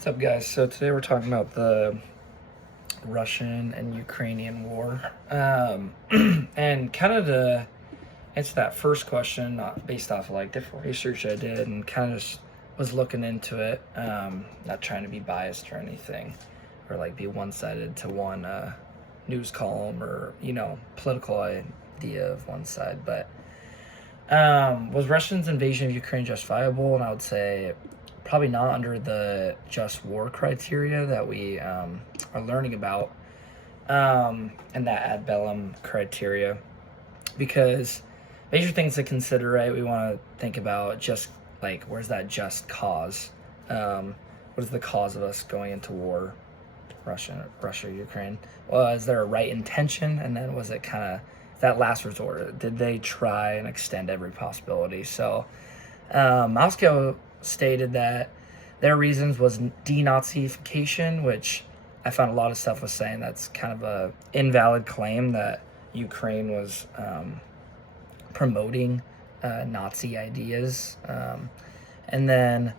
What's up, guys? So today we're talking about the Russian and Ukrainian war, and kind of to answer that first question, not based off of like different research I did, and kind of just was looking into it, not trying to be biased or anything, or like be one-sided to one news column or political idea of one side, but was Russia's invasion of Ukraine justifiable? And I would say probably not under the just war criteria that we are learning about, and that ad bellum criteria, because major things to consider, right? We want to think about just like, where's that just cause? What is the cause of us going into war, Russia, Ukraine? Well, is there a right intention? And then was it kind of that last resort? Did they try and extend every possibility? So Moscow stated that their reasons was denazification, which I found a lot of stuff was saying that's kind of a invalid claim, that Ukraine was promoting Nazi ideas. And then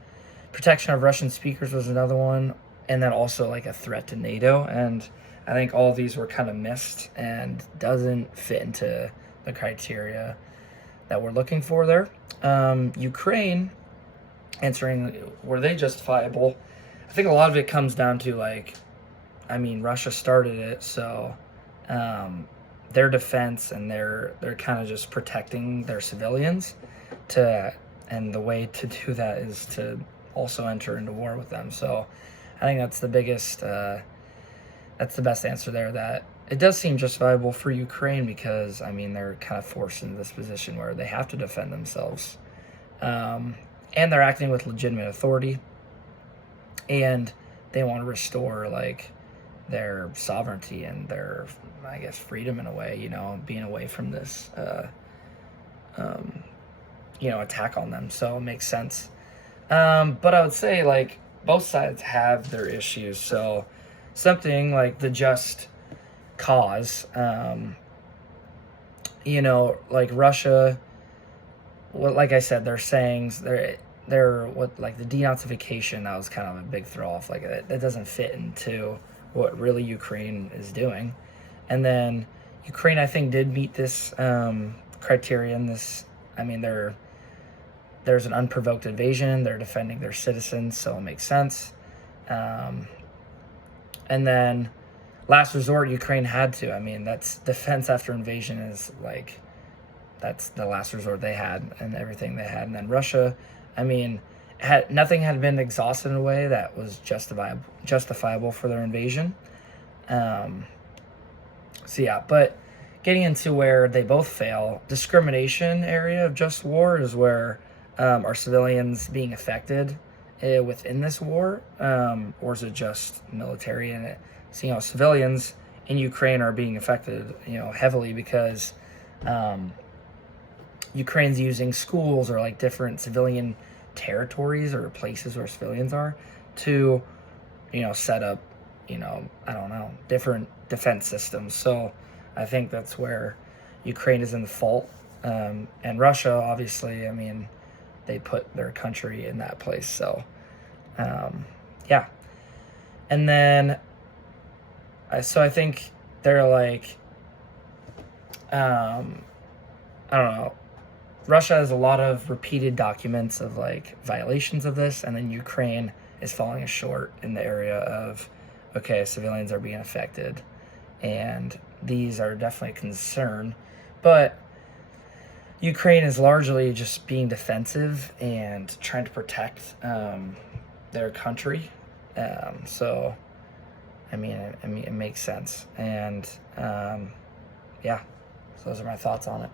protection of Russian speakers was another one, and then also like a threat to NATO. And I think all of these were kind of missed and doesn't fit into the criteria that we're looking for there. Ukraine, answering were they justifiable? I think a lot of it comes down to Russia started it, so their defense, and they're kind of just protecting their civilians, and the way to do that is to also enter into war with them. So I think that's the biggest, that's the best answer there. That it does seem justifiable for Ukraine because they're kind of forced into this position where they have to defend themselves, and they're acting with legitimate authority, and they want to restore their sovereignty and their, I guess, freedom in a way, being away from this, attack on them. So it makes sense. But I would say both sides have their issues. So something like the just cause, Russia, well, like I said, they're saying they're what, like the denazification, that was kind of a big throw off. That doesn't fit into what really Ukraine is doing. And then Ukraine, I think, did meet this criterion. There's an unprovoked invasion. They're defending their citizens, so it makes sense. And then last resort, Ukraine had to. That's defense after invasion is that's the last resort they had and everything they had. And then Russia, nothing had been exhausted in a way that was justifiable for their invasion. But getting into where they both fail, discrimination area of just war is where are civilians being affected within this war, or is it just military in it? So, civilians in Ukraine are being affected, heavily because Ukraine's using schools or different civilian territories or places where civilians are to, set up, different defense systems. So I think that's where Ukraine is in the fault. And Russia, obviously, they put their country in that place. So, And then, so I think they're I don't know. Russia has a lot of repeated documents of violations of this, and then Ukraine is falling short in the area of, okay, civilians are being affected, and these are definitely a concern, but Ukraine is largely just being defensive and trying to protect their country. So, it makes sense, and so those are my thoughts on it.